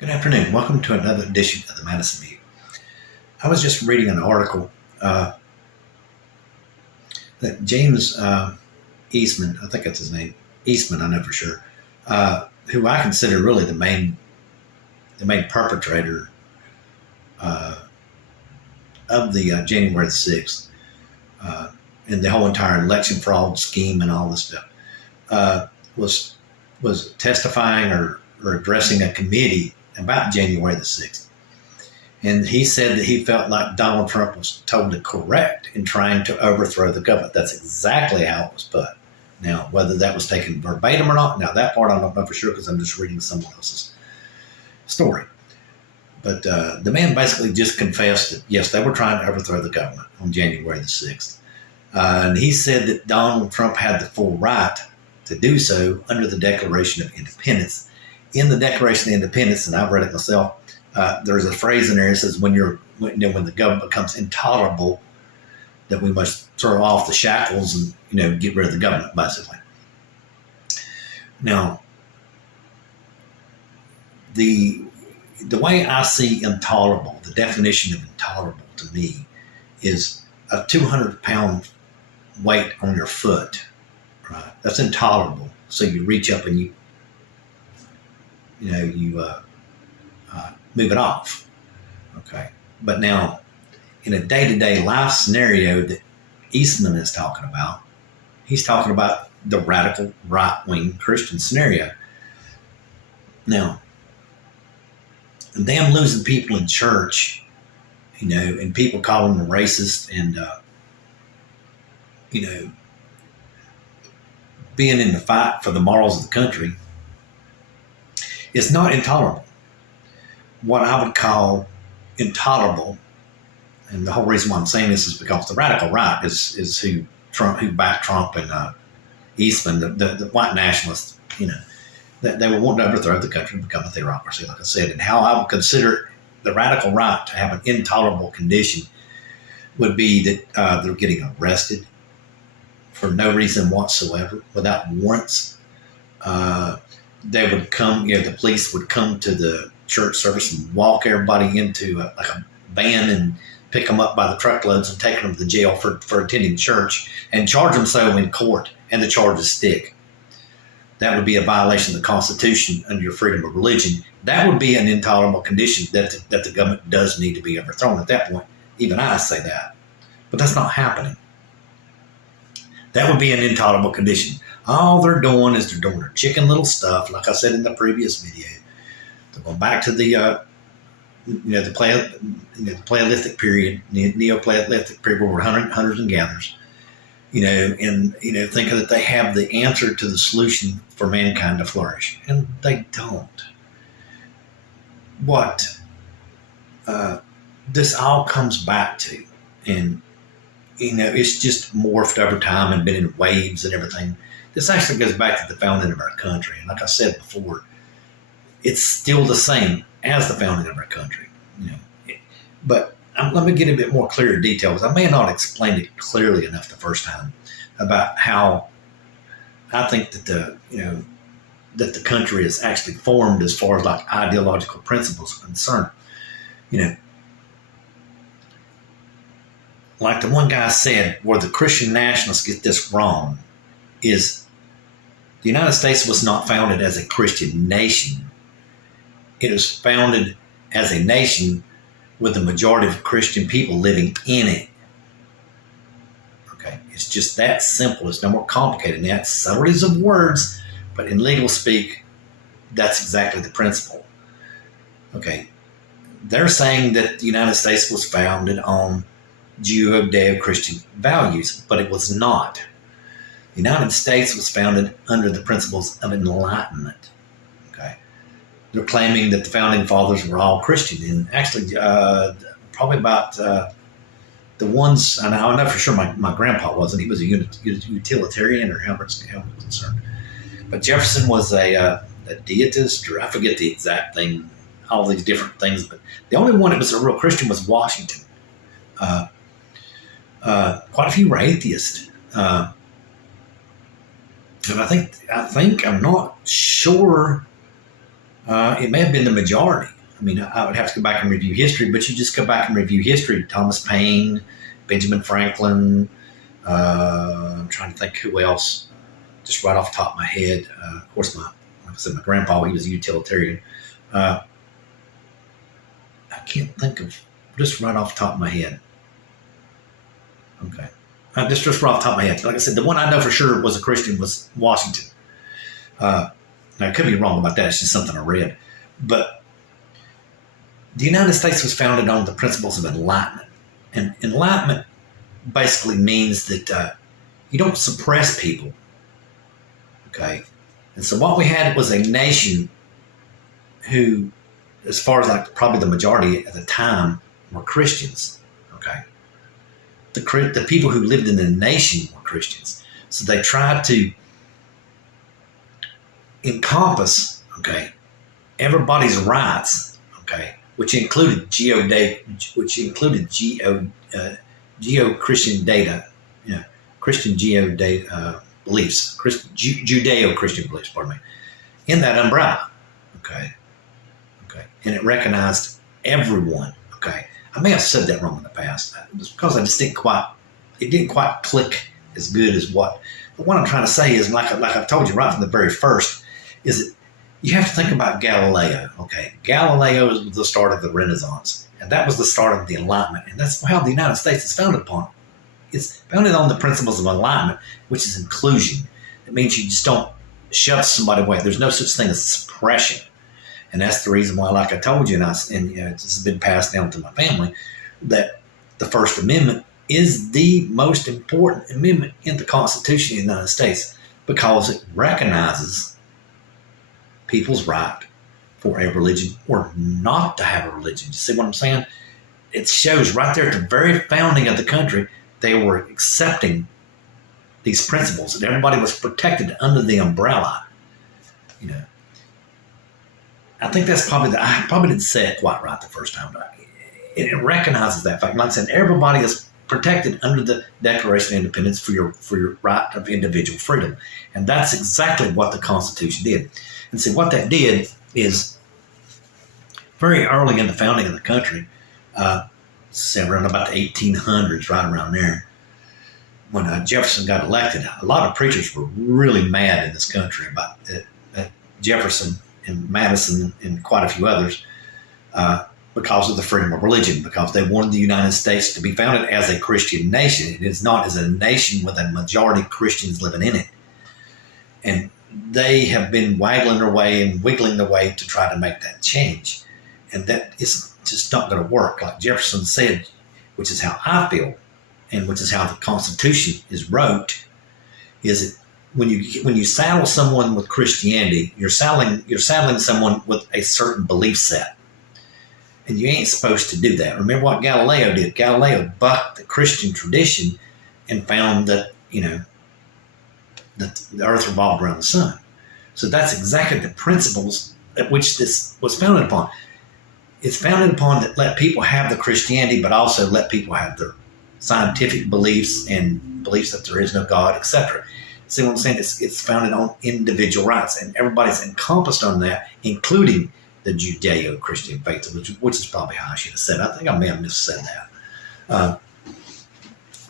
Good afternoon. Welcome to another edition of the Madison View. I was just reading an article that James Eastman, I think that's his name, Eastman, I know for sure, who I consider really the main perpetrator of the January the 6th and the whole entire election fraud scheme and all this stuff, was testifying or addressing a committee about January the 6th. And he said that he felt like Donald Trump was totally correct in trying to overthrow the government. That's exactly how it was put. Now, whether that was taken verbatim or not, now that part I don't know for sure because I'm just reading someone else's story. But the man basically just confessed that, yes, they were trying to overthrow the government on January the 6th. And he said that Donald Trump had the full right to do so under the Declaration of Independence. In the Declaration of Independence, and I've read it myself, there's a phrase in there that says when the government becomes intolerable, that we must throw off the shackles and get rid of the government, basically. Now, the way I see intolerable, the definition of intolerable to me is a 200-pound weight on your foot. Right? That's intolerable. So you reach up and you move it off. Okay. But now, in a day-to-day life scenario that Eastman is talking about, he's talking about the radical right-wing Christian scenario. Now, them losing people in church, and people calling them racist and, being in the fight for the morals of the country, is not intolerable. What I would call intolerable, and the whole reason why I'm saying this is because the radical right is who backed Trump and Eastman, the white nationalists, that they were wanting to overthrow the country and become a theocracy, like I said. And how I would consider the radical right to have an intolerable condition would be that they're getting arrested for no reason whatsoever, without warrants. They would come, the police would come to the church service and walk everybody into a van and pick them up by the truckloads and take them to jail for attending church and charge them so in court, and the charges stick. That would be a violation of the Constitution under your freedom of religion. That would be an intolerable condition that the government does need to be overthrown at that point. Even I say that. But that's not happening. That would be an intolerable condition. All they're doing is they're doing their chicken little stuff, like I said in the previous video. They're going back to the Paleolithic period, Neo-Paleolithic period, where we're hunters and gatherers, and thinking that they have the answer to the solution for mankind to flourish, and they don't. What this all comes back to, and it's just morphed over time and been in waves and everything. This actually goes back to the founding of our country. And like I said before, it's still the same as the founding of our country. But let me get a bit more clear details. I may not have explained it clearly enough the first time about how I think that the country is actually formed as far as like ideological principles are concerned. Like the one guy said, where the Christian nationalists get this wrong is the United States was not founded as a Christian nation. It was founded as a nation with the majority of Christian people living in it. Okay, it's just that simple. It's no more complicated than that. Subtleties of words, but in legal speak, that's exactly the principle. Okay, they're saying that the United States was founded on Judeo-Christian values, but it was not. The United States was founded under the principles of enlightenment. Okay, they're claiming that the founding fathers were all Christian, and actually, probably about the ones, and I know for sure my grandpa wasn't. He was a utilitarian, or however it's concerned. But Jefferson was a deist, or I forget the exact thing. All these different things, but the only one that was a real Christian was Washington. Quite a few were atheists. And I think I'm not sure It may have been the majority. I mean, I would have to go back and review history, but you just go back and review history. Thomas Paine, Benjamin Franklin. I'm trying to think who else. Just right off the top of my head. Of course, like I said, my grandpa, he was a utilitarian. I can't think of just right off the top of my head. Okay. Just right off the top of my head. Like I said, the one I know for sure was a Christian was Washington. Now, I could be wrong about that. It's just something I read. But the United States was founded on the principles of enlightenment. And enlightenment basically means that you don't suppress people. Okay? And so what we had was a nation who, as far as like probably the majority at the time, were Christians. Okay? The people who lived in the nation were Christians. So they tried to encompass, okay, everybody's rights, okay, which included Geo-Christian data, Christian beliefs, Judeo-Christian beliefs, pardon me, in that umbrella, okay, and it recognized everyone, okay. I may have said that wrong in the past. It's because I just didn't quite click as good as what. But what I'm trying to say is, like I've told you right from the very first, is that you have to think about Galileo, okay? Galileo was the start of the Renaissance, and that was the start of the Enlightenment, and that's how the United States is founded upon. It's founded on the principles of enlightenment, which is inclusion. It means you just don't shove somebody away. There's no such thing as suppression, and that's the reason why, like I told you, and it's been passed down to my family, that the First Amendment is the most important amendment in the Constitution of the United States because it recognizes people's right for a religion or not to have a religion. You see what I'm saying? It shows right there at the very founding of the country, they were accepting these principles and everybody was protected under the umbrella. I think that's I probably didn't say it quite right the first time. It recognizes that fact. Like I said, everybody is protected under the Declaration of Independence for your right of individual freedom. And that's exactly what the Constitution did. And see, what that did is very early in the founding of the country, around about the 1800s, right around there, when Jefferson got elected, a lot of preachers were really mad in this country about Jefferson and Madison and quite a few others because of the freedom of religion, because they wanted the United States to be founded as a Christian nation. It is not as a nation with a majority of Christians living in it. And they have been waggling their way and wiggling their way to try to make that change. And that is just not going to work. Like Jefferson said, which is how I feel, and which is how the Constitution is wrote, is that when you saddle someone with Christianity, you're saddling someone with a certain belief set. And you ain't supposed to do that. Remember what Galileo did. Galileo bucked the Christian tradition and found that, that the earth revolved around the sun. So that's exactly the principles at which this was founded upon. It's founded upon that let people have the Christianity, but also let people have their scientific beliefs and beliefs that there is no God, etc. See what I'm saying? It's founded on individual rights, and everybody's encompassed on that, including the Judeo-Christian faith, which is probably how I should have said it. I think I may have missaid that.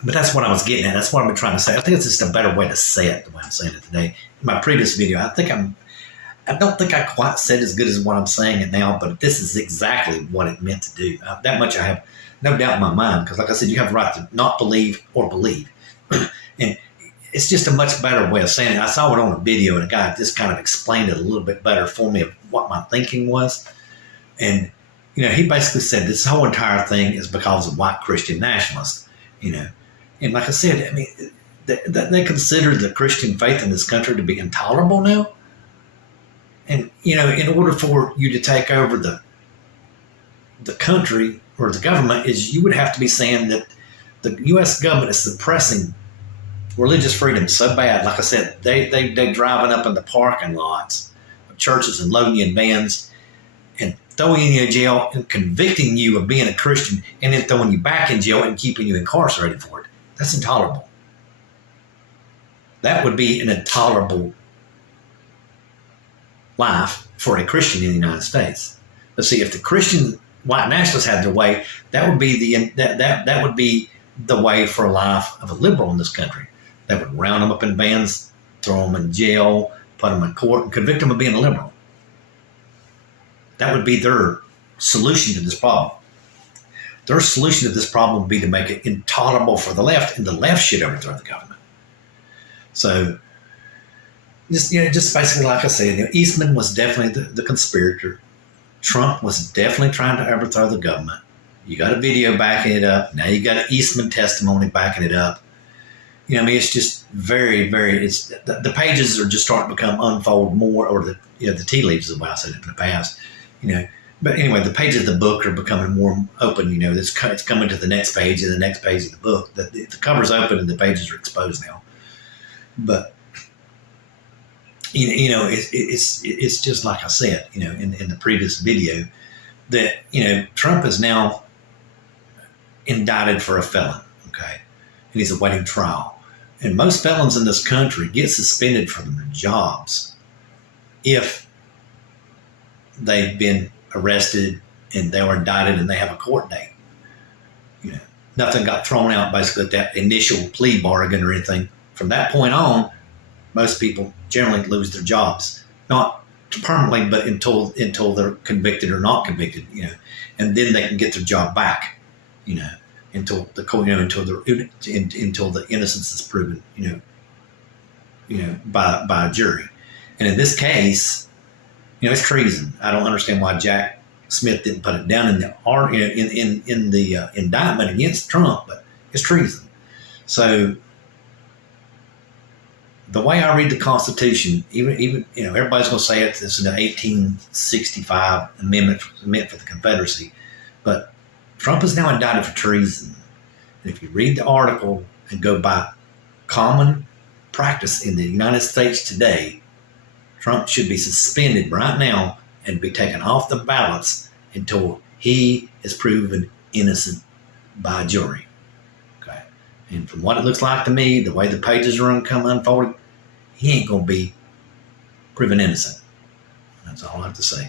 But that's what I was getting at. That's what I've been trying to say. I think it's just a better way to say it the way I'm saying it today. In my previous video, I don't think I quite said as good as what I'm saying it now, but this is exactly what it meant to do. That much I have no doubt in my mind, because like I said, you have the right to not believe or believe. And it's just a much better way of saying it. I saw it on a video, and a guy just kind of explained it a little bit better for me of what my thinking was. And, he basically said this whole entire thing is because of white Christian nationalists, And like I said, I mean, they consider the Christian faith in this country to be intolerable now. And, in order for you to take over the country or the government, is you would have to be saying that the U.S. government is suppressing religious freedom so bad. Like I said, they driving up in the parking lots of churches and loading you in vans and throwing you in jail and convicting you of being a Christian and then throwing you back in jail and keeping you incarcerated for it. That's intolerable. That would be an intolerable life for a Christian in the United States. But see, if the Christian white nationalists had their way, that would be that would be the way for a life of a liberal in this country. They would round them up in vans, throw them in jail, put them in court, and convict them of being a liberal. That would be their solution to this problem. Their solution to this problem would be to make it intolerable for the left, and the left should overthrow the government. So, just basically, like I said, Eastman was definitely the conspirator. Trump was definitely trying to overthrow the government. You got a video backing it up. Now you got an Eastman testimony backing it up. It's just very, very. It's the pages are just starting to become unfold more, or the tea leaves is the way I said it in the past. But anyway, the pages of the book are becoming more open. It's coming to the next page and the next page of the book. The cover's open and the pages are exposed now. But it's just like I said, in the previous video, that Trump is now indicted for a felon, okay, and he's awaiting trial. And most felons in this country get suspended from their jobs if they've been arrested and they were indicted and they have a court date. Nothing got thrown out basically at that initial plea bargain or anything. From that point on, most people generally lose their jobs, not permanently, but until they're convicted or not convicted, and then they can get their job back, until the innocence is proven, by a jury. And in this case, it's treason. I don't understand why Jack Smith didn't put it down in the indictment against Trump, but it's treason. So the way I read the Constitution, even everybody's going to say this is an 1865 amendment meant for the Confederacy, but Trump is now indicted for treason. And if you read the article and go by common practice in the United States today, Trump should be suspended right now and be taken off the ballots until he is proven innocent by a jury. Okay. And from what it looks like to me, the way the pages are unfolded, he ain't going to be proven innocent. That's all I have to say.